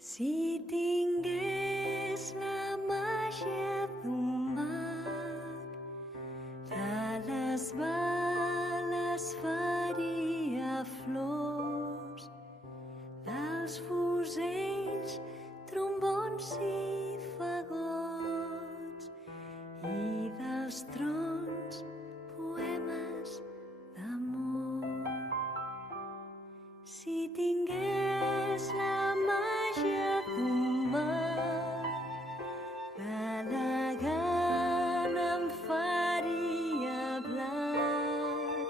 Si tingués la màgia d'un mag, de les bales faria flors, dels fusells, trombons i fagots, i dels trons, poemes d'amor. Si tingués la màgia d'un mag, elegant em faria blat,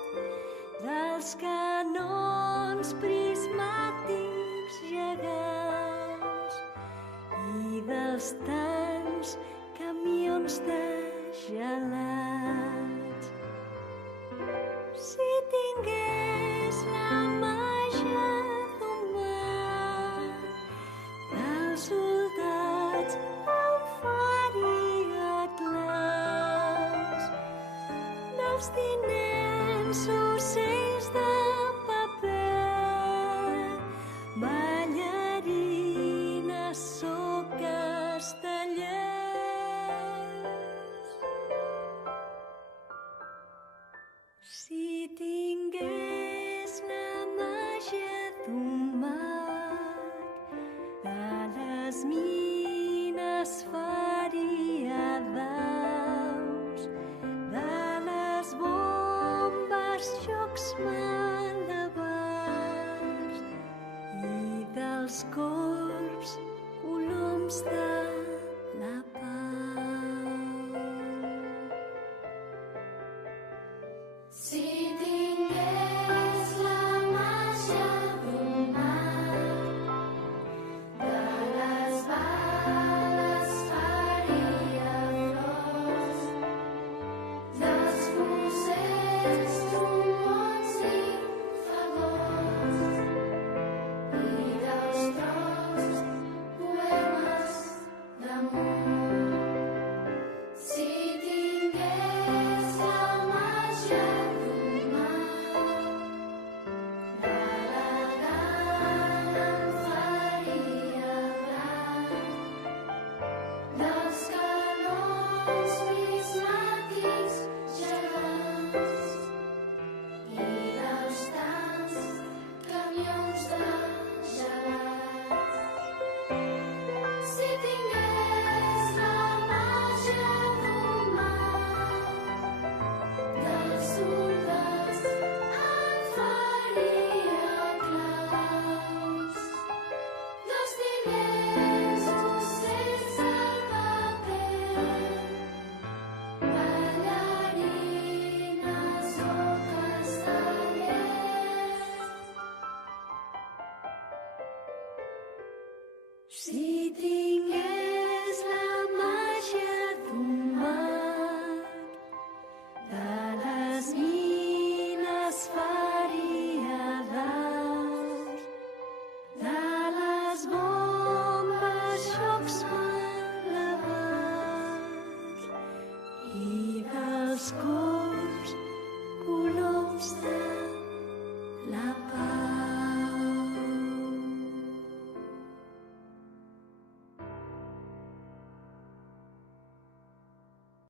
dels canons prismàtics gegants i dels tancs camions de gelats. Si tingués la màgia d'un mag, dels soldats em faria claus, dels tinents ocells de paper, ballarines o castellers. Si tingués la màgia d'un mag, de les mines faria daus, de les bombes jocs malabars i dels corbs coloms de la pau. Si tingués la màgia d'un mag, de les bales faria flors, dels fusells, trombons i fagots, i dels trons, poemes d'amor. Si tingués la màgia d'un mag, elegant em faria blat, dels canons prismàtics gegants i dels tancs camions de gelats. Si tingués la màgia d'un mag, dels soldats en faria claus, dels tinents ocells de paper, ballarines o castellers. Si tingués